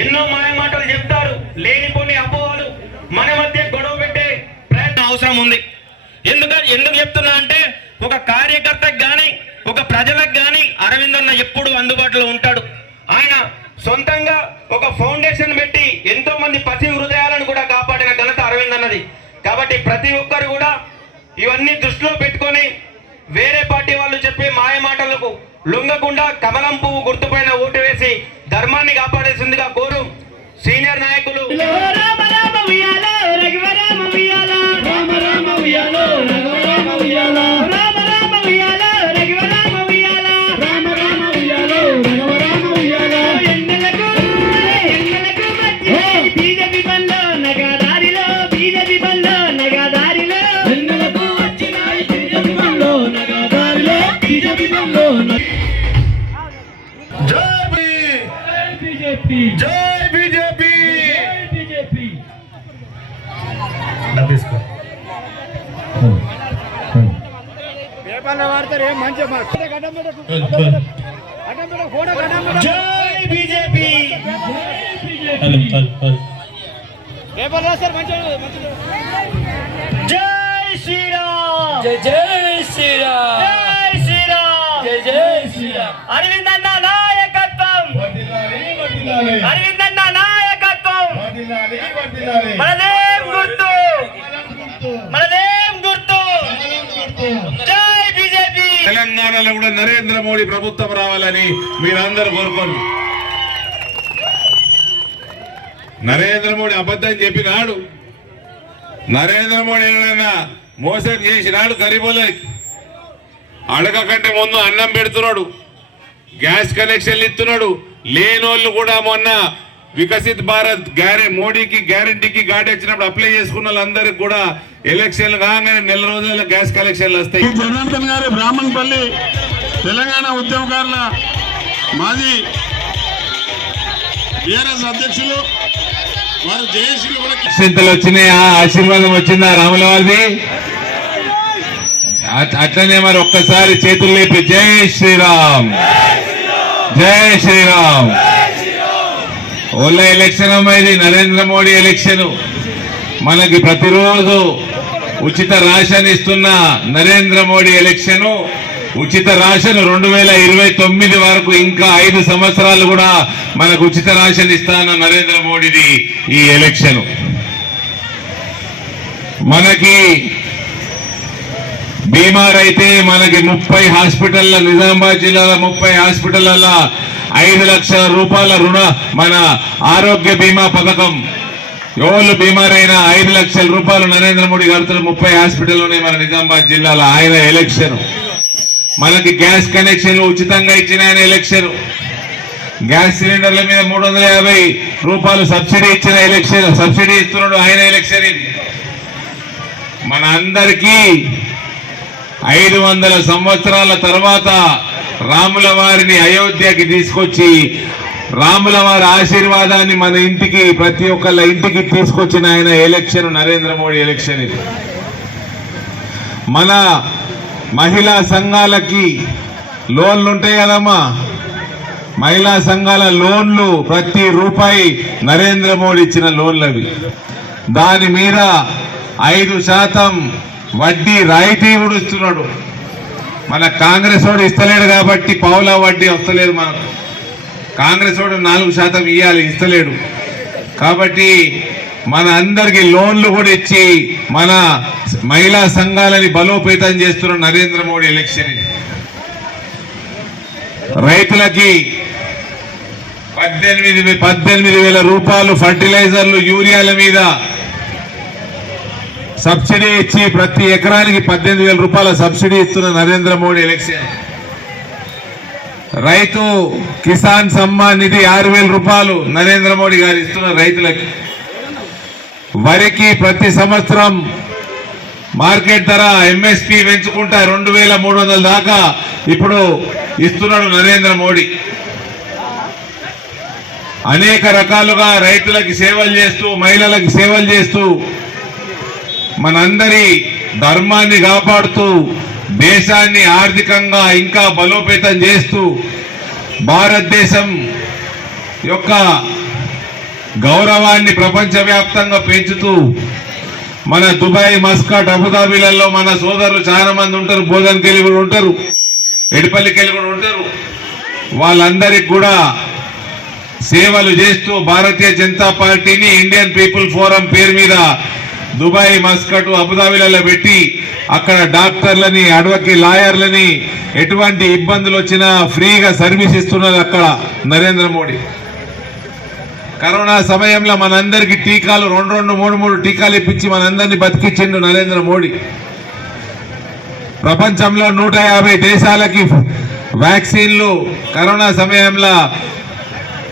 ఎన్నో మాయ మాటలు చెప్తారు లేనిపోని అపోహలు మన మధ్య గొడవ పెట్టే ప్రయత్నం అవసరం ఉంది. ఎందుకంటే ఎందుకు చెప్తున్నా అంటే ఒక కార్యకర్తకు కానీ ఒక ప్రజలకు కానీ అరవింద్ అన్న ఎప్పుడు అందుబాటులో ఉంటాడు. ఆయన సొంతంగా ఒక ఫౌండేషన్ పెట్టి ఎంతో మంది పసి హృదయాలను కూడా కాపాడిన ఘనత అరవింద్ అన్నది. కాబట్టి ప్రతి ఒక్కరు కూడా ఇవన్నీ దృష్టిలో పెట్టుకొని వేరే పార్టీ వాళ్ళు చెప్పే మాయ మాటలకు లుంగకుండా కమలం పువ్వు గుర్తుపైన ఓటు వేసి ధర్మాన్ని కాపాడేసిందిగా కోరు సీనియర్ నాయకులు. గడ్డం పెట్టకు. జై బీజేపీ. పేపర్ రాస్తారు మంచిగా జై శ్రీరామ్. జై జై శ్రీరామ్. జై శ్రీరామ్. జై జై శ్రీరామ్. అరవింద్ అన్న నాయకత్వం. అరవింద్ అన్న నాయకత్వం. మనదేం గుర్తు? మనదేం గుర్తు? జై తెలంగాణలో కూడా నరేంద్ర మోడీ ప్రభుత్వం రావాలని మీరందరూ కోరుకోండి. నరేంద్ర మోడీ అబద్ధం చెప్పినాడు. నరేంద్ర మోడీ ఏమైనా మోసం చేసినాడు గరీబులకి అడగకంటే ముందు అన్నం పెడుతున్నాడు. గ్యాస్ కనెక్షన్లు ఇస్తున్నాడు. లేనోళ్ళు కూడా మొన్న వికసిత్ భారత్ గ్యారె మోడీకి గ్యారంటీకి గాడి వచ్చినప్పుడు అప్లై చేసుకున్న వాళ్ళందరికీ కూడా ఎలక్షన్లు కాగానే నెల రోజుల్లో గ్యాస్ కనెక్షన్లు వస్తాయి. జనార్దన్ గారి బ్రాహ్మణపల్లి తెలంగాణ ఉద్యమకారుల మాజీ బీఆర్ఎస్ అధ్యక్షులు వారు జయశ్రీ కూడా చింతలు వచ్చినాయా ఆశీర్వాదం వచ్చిందా రాముల వారిది? అట్- అట్లనే మరి ఒక్కసారి చేతులు లేపి జై శ్రీరామ్ జై శ్రీరామ్. ఓళ్ళ ఎలక్షన్ అమ్మా ఇది నరేంద్ర మోడీ ఎలక్షన్. మనకి ప్రతిరోజు ఉచిత రాషన్ ఇస్తున్న నరేంద్ర మోడీ ఎలక్షన్. ఉచిత రాషన్ రెండు వేల ఇరవై తొమ్మిది వరకు ఇంకా ఐదు సంవత్సరాలు కూడా మనకు ఉచిత రాషన్ ఇస్తాన నరేంద్ర మోడీది ఈ ఎలక్షన్. మనకి బీమార్ అయితే మనకి ముప్పై హాస్పిటల్ల నిజామాబాద్ జిల్లాలో ముప్పై హాస్పిటల్ల ఐదు లక్షల రూపాయల రుణ మన ఆరోగ్య బీమా పథకం. ఎవరు బీమార్ అయినా ఐదు లక్షల రూపాయలు నరేంద్ర మోడీ కడుతున్న ముప్పై హాస్పిటల్ ఉన్నాయి మన నిజామాబాద్ జిల్లాలో ఆయన ఎలక్షన్. మనకి గ్యాస్ కనెక్షన్లు ఉచితంగా ఇచ్చిన ఆయన ఎలక్షన్. గ్యాస్ సిలిండర్ల మీద మూడు వందల యాభై రూపాయలు సబ్సిడీ ఇచ్చిన ఎలక్షన్ సబ్సిడీ ఇస్తున్నాడు ఆయన ఎలక్షన్ ఇది. మన అందరికీ ఐదు వందల సంవత్సరాల తర్వాత రాముల వారిని అయోధ్యకి తీసుకొచ్చి రాముల వారి ఆశీర్వాదాన్ని మన ఇంటికి ప్రతి ఒక్కళ్ళ ఇంటికి తీసుకొచ్చిన ఆయన ఎలక్షన్ నరేంద్ర మోడీ ఎలక్షన్ ఇది. మన మహిళా సంఘాలకి లోన్లు ఉంటాయి కదమ్మా. మహిళా సంఘాల లోన్లు ప్రతి రూపాయి నరేంద్ర మోడీ ఇచ్చిన లోన్లవి. దాని మీద ఐదు శాతం వడ్డీ రాయితీ కూడా ఇస్తున్నాడు. మన కాంగ్రెస్ వాడు ఇస్తలేడు కాబట్టి పావులా వడ్డీ వస్తలేదు మనకు. కాంగ్రెస్ వాడు నాలుగు శాతం ఇవ్వాలి ఇస్తలేడు. కాబట్టి మన అందరికి లోన్లు కూడా ఇచ్చి మన మహిళా సంఘాలని బలోపేతం చేస్తున్న నరేంద్ర మోడీ ఎలక్షన్ రైతులకి పద్దెనిమిది పద్దెనిమిది వేల రూపాయలు ఫర్టిలైజర్లు యూరియాల మీద సబ్సిడీ ఇచ్చి ప్రతి ఎకరానికి పద్దెనిమిది వేల రూపాయల సబ్సిడీ ఇస్తున్న నరేంద్ర మోడీ ఎలక్షన్. రైతు కిసాన్ సమ్మాన్ నిధి ఆరు వేల రూపాయలు నరేంద్ర మోడీ గారు ఇస్తున్న రైతులకి. వరికి ప్రతి సంవత్సరం మార్కెట్ ధర ఎంఎస్పి పెంచుకుంటా రెండు వేల మూడు వందల దాకా ఇప్పుడు ఇస్తున్నాడు నరేంద్ర మోడీ. అనేక రకాలుగా రైతులకి సేవలు చేస్తూ మహిళలకు సేవలు చేస్తూ మనందరి ధర్మాన్ని కాపాడుతూ దేశాన్ని ఆర్థికంగా ఇంకా బలోపేతం చేస్తూ భారతదేశం యొక్క గౌరవాన్ని ప్రపంచవ్యాప్తంగా పెంచుతూ మన దుబాయ్ మస్కాట్ అబుదాబీలలో మన సోదరులు చాలా మంది ఉంటారు బోధనకెళ్ళి కూడా ఉంటారు ఎడిపల్లికెళ్ళి కూడా ఉంటారు. వాళ్ళందరికి కూడా సేవలు చేస్తూ భారతీయ జనతా పార్టీని ఇండియన్ పీపుల్ ఫోరం పేరు మీద దుబాయ్ మస్కట్ అబుదాబిలలో పెట్టి అక్కడ డాక్టర్లని అడ్వకేట్ లాయర్లని ఎటువంటి ఇబ్బందులు వచ్చినా ఫ్రీగా సర్వీస్ ఇస్తున్నారు అక్కడ నరేంద్ర మోడీ. కరోనా సమయంలో మనందరికీ టీకాలు రెండు రెండు మూడు మూడు టీకాలు ఇప్పించి మనందరినీ బతికించిండు నరేంద్ర మోడీ. ప్రపంచంలో నూట యాభై దేశాలకి వ్యాక్సిన్లు కరోనా సమయంలో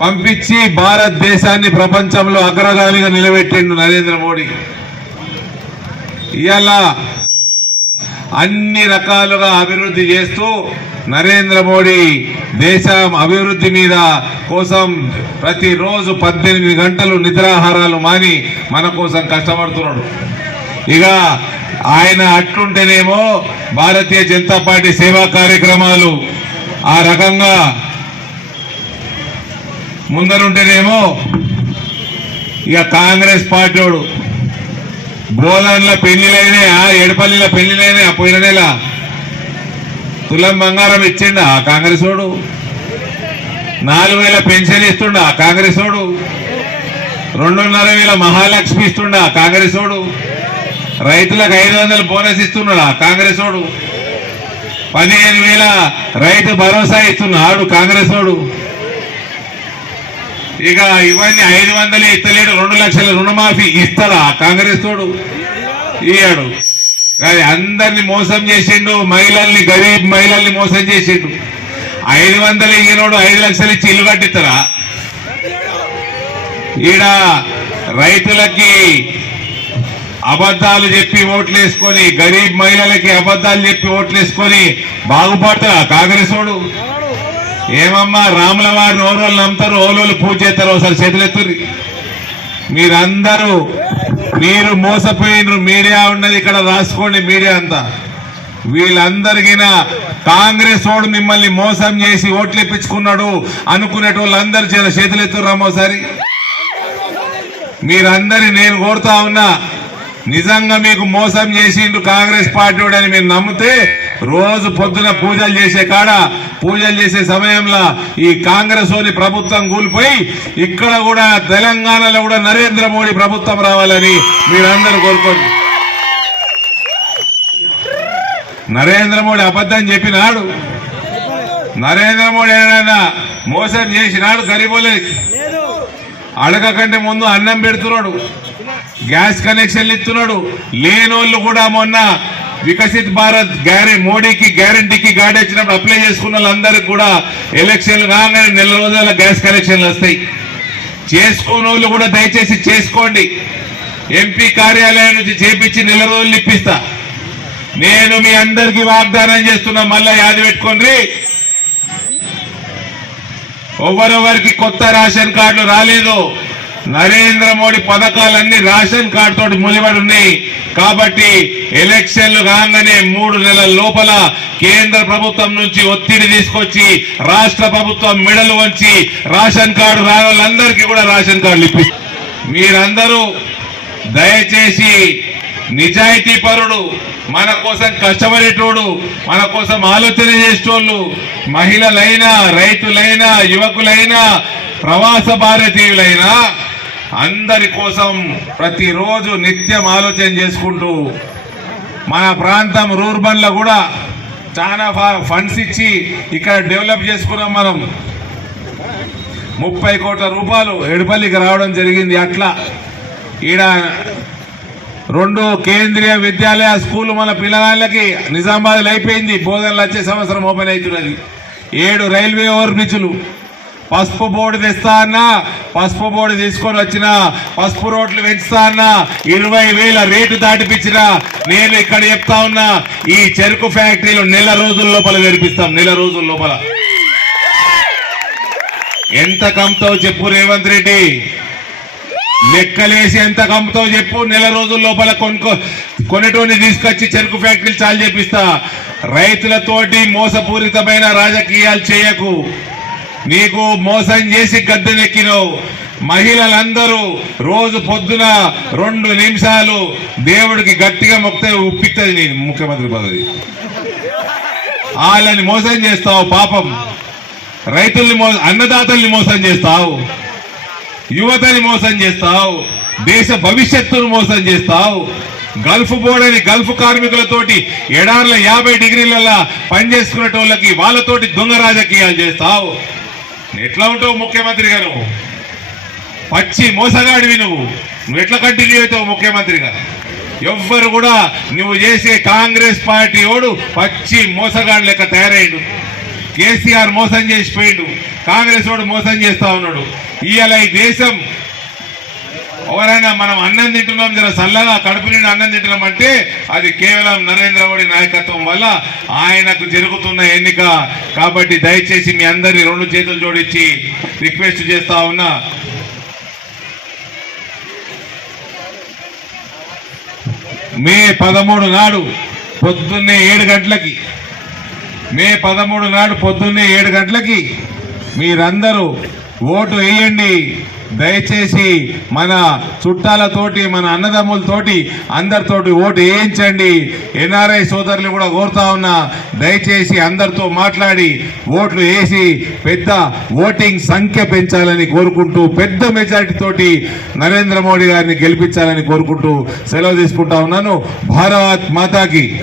పంపించి భారతదేశాన్ని ప్రపంచంలో అగ్రగామిగా నిలబెట్టిండు నరేంద్ర మోడీ. ఇవాళ అన్ని రకాలుగా అభివృద్ధి చేస్తూ నరేంద్ర మోడీ దేశం అభివృద్ధి మీద కోసం ప్రతిరోజు పద్దెనిమిది గంటలు నిద్రాహారాలు మాని మన కోసం కష్టపడుతున్నాడు. ఇక ఆయన అట్లుంటేనేమో భారతీయ జనతా పార్టీ సేవా కార్యక్రమాలు ఆ రకంగా ముందరుంటేనేమో ఇక కాంగ్రెస్ పార్టీ బోలన్ల బోధన్ల పెళ్ళిలైనా ఎడపల్లిలో పెళ్ళిలైనా పోయిన నెల తులం బంగారం ఇచ్చిండా ఆ కాంగ్రెస్ వాడు నాలుగు వేల పెన్షన్ ఇస్తుండా ఆ కాంగ్రెస్ వాడు రెండున్నర వేల మహాలక్ష్మి ఇస్తుండా ఆ కాంగ్రెస్ వాడు రైతులకు ఐదు వందల బోనస్ ఇస్తున్నాడు ఆ కాంగ్రెస్ వాడు పదిహేను వేల రైతు భరోసా ఇస్తున్నాడు కాంగ్రెస్ వాడు ఇక ఇవన్నీ ఐదు వందలు ఇస్తలేడు రెండు లక్షల రుణమాఫీ ఇస్తారా కాంగ్రెస్ తోడు? ఇయ్యాడు. కానీ అందరిని మోసం చేసిండు మహిళల్ని గరీబ్ మహిళల్ని మోసం చేసిండు. ఐదు వందలు ఇయ్యనోడు ఐదు లక్షలు ఇచ్చి ఇల్లు కట్టిస్తారా ఈడ రైతులకి అబద్ధాలు చెప్పి ఓట్లు వేసుకొని గరీబ్ మహిళలకి అబద్ధాలు చెప్పి ఓట్లు వేసుకొని బాగుపడతారా కాంగ్రెస్ వాడు? ఏమమ్మా రాముల వారిని ఓరోళ్ళు నమ్ముతారు ఓలోళ్ళు పూజ చేస్తారు ఒకసారి చేతులెత్తుర్రి మీరందరూ మీరు మోసపోయినరు మీడియా ఉన్నది ఇక్కడ రాసుకోండి మీడియా అంతా. వీళ్ళందరికీ కాంగ్రెస్ వాడు మిమ్మల్ని మోసం చేసి ఓట్లు ఇప్పించుకున్నాడు అనుకునేట వాళ్ళందరూ చాలా చేతులెత్తుర్రమ్మా మీరందరి నేను కోరుతా ఉన్నా నిజంగా మీకు మోసం చేసిండు కాంగ్రెస్ పార్టీ అని మీరు నమ్మితే రోజు పొద్దున పూజలు చేసే కాడ పూజలు చేసే సమయంలో ఈ కాంగ్రెస్ ఓని ప్రభుత్వం కూలిపోయి ఇక్కడ కూడా తెలంగాణలో కూడా నరేంద్ర మోడీ ప్రభుత్వం రావాలని మీరందరూ కోరుకోండి. నరేంద్ర మోడీ అబద్ధం చెప్పినాడు. నరేంద్ర మోడీ ఏమైనా మోసం చేసినాడు గరీబులకి అడగకంటే ముందు అన్నం పెడుతున్నాడు. గ్యాస్ కనెక్షన్లు ఇస్తున్నాడు. లేనోళ్ళు కూడా మొన్న వికసిత్ భారత్ గ్యారె మోడీకి గ్యారంటీకి గాడి వచ్చినప్పుడు అప్లై చేసుకున్న వాళ్ళందరికీ కూడా ఎలక్షన్లు కాగానే నెల రోజుల గ్యాస్ కనెక్షన్లు వస్తాయి. చేసుకోని కూడా దయచేసి చేసుకోండి. ఎంపీ కార్యాలయం నుంచి చేపించి నెల రోజులు ఇప్పిస్తా. నేను మీ అందరికి వాగ్దానం చేస్తున్నా మళ్ళా యాది పెట్టుకోండి. ఎవరెవరికి కొత్త రేషన్ కార్డులు రాలేదు నరేంద్ర మోడీ పథకాలన్నీ రేషన్ కార్డు తోటి ములిబడి ఉన్నాయి. కాబట్టి ఎలక్షన్లు కాగానే మూడు నెలల లోపల కేంద్ర ప్రభుత్వం నుంచి ఒత్తిడి తీసుకొచ్చి రాష్ట్ర ప్రభుత్వం మెడలు వంచి రేషన్ కార్డు రాని వాళ్ళందరికీ కూడా రేషన్ కార్డులు ఇప్పి మీరందరూ దయచేసి నిజాయితీ పరుడు మన కోసం కష్టపడేటోడు మన కోసం ఆలోచన చేసేటోళ్ళు మహిళలైనా రైతులైనా యువకులైనా ప్రవాస భారతీయులైనా అందరి కోసం ప్రతిరోజు నిత్యం ఆలోచన చేసుకుంటూ మన ప్రాంతం రూర్బన్లో కూడా చాలా ఫ- ఫండ్స్ ఇచ్చి ఇక్కడ డెవలప్ చేసుకున్నాం మనం. ముప్పై కోట్ల రూపాయలు ఎడపల్లికి రావడం జరిగింది అట్లా. ఈడ రెండు కేంద్రీయ విద్యాలయ స్కూల్ మన పిల్లగాళ్ళకి నిజామాబాద్లో అయిపోయింది. బోధనలు వచ్చే సంవత్సరం ఓపెన్ అవుతున్నది. ఏడు రైల్వే ఓవర్ బ్రిడ్జ్లు పసుపు బోర్డు తెస్తా అన్నా. పసుపు బోర్డు తీసుకొని వచ్చిన. పసుపు రోడ్లు పెంచుతా అన్నా. ఇరవై వేల రేటు దాటిపించిన. నేను ఇక్కడ చెప్తా ఉన్నా ఈ చెరుకు ఫ్యాక్టరీలు నెల రోజుల లోపల తెరిపిస్తాం నెల రోజుల లోపల. ఎంత కమ్ముతావు చెప్పు రేవంత్ రెడ్డి. లెక్కలేసి ఎంత కమ్ముతావు చెప్పు. నెల రోజుల లోపల కొనుక్కో కొనేటోని తీసుకొచ్చి చెరుకు ఫ్యాక్టరీలు చాలు చేపిస్తా. రైతులతోటి మోసపూరితమైన రాజకీయాలు చేయకు. నీకు మోసం చేసి గద్దెనెక్కినావు. మహిళలందరూ రోజు పొద్దున రెండు నిమిషాలు దేవుడికి గట్టిగా మొక్తే ఉప్పిస్తుంది నేను ముఖ్యమంత్రి పదవి. వాళ్ళని మోసం చేస్తావు పాపం. రైతుల్ని మో అన్నదాతల్ని మోసం చేస్తావు. యువతని మోసం చేస్తావు. దేశ భవిష్యత్తును మోసం చేస్తావు. గల్ఫ్ బోర్డని గల్ఫ్ కార్మికులతోటి ఎడార్ల యాభై డిగ్రీలలో పనిచేసుకునేటోళ్ళకి వాళ్ళతోటి దొంగ రాజకీయాలు చేస్తావు. ఎట్లా ఉంటావు ముఖ్యమంత్రిగా నువ్వు? పచ్చి మోసగాడివి నువ్వు. నువ్వు ఎట్లా కంటిన్యూ అవుతావు ముఖ్యమంత్రిగా ఎవ్వరు కూడా నువ్వు చేసే కాంగ్రెస్ పార్టీ ఓడు పచ్చి మోసగాడు లెక్క తయారయ్యాడు. కేసీఆర్ మోసం చేసిపోయిండు కాంగ్రెస్ వాడు మోసం చేస్తా ఉన్నాడు. ఇవాళ ఈ దేశం ఎవరైనా మనం అన్నం తింటున్నాం జర చల్లగా కడుపు నిండి అన్నం తింటున్నాం అంటే అది కేవలం నరేంద్ర మోడీ నాయకత్వం వల్ల ఆయనకు జరుగుతున్న ఎన్నిక. కాబట్టి దయచేసి మీ అందరిని రెండు చేతులు జోడించి రిక్వెస్ట్ చేస్తా ఉన్నా. మే పదమూడు నాడు పొద్దున్నే ఏడు గంటలకి మే పదమూడు నాడు పొద్దున్నే ఏడు గంటలకి మీరందరూ ఓటు వేయండి. దయచేసి మన చుట్టాలతోటి మన అన్నదమ్ములతోటి అందరితోటి ఓటు వేయించండి. ఎన్ఆర్ఐ సోదరులు కూడా కోరుతా ఉన్నా దయచేసి అందరితో మాట్లాడి ఓట్లు వేసి పెద్ద ఓటింగ్ సంఖ్య పెంచాలని కోరుకుంటూ పెద్ద మెజారిటీ తోటి నరేంద్ర మోడీ గారిని గెలిపించాలని కోరుకుంటూ సెలవు తీసుకుంటా ఉన్నాను. భారత్ మాతాకి.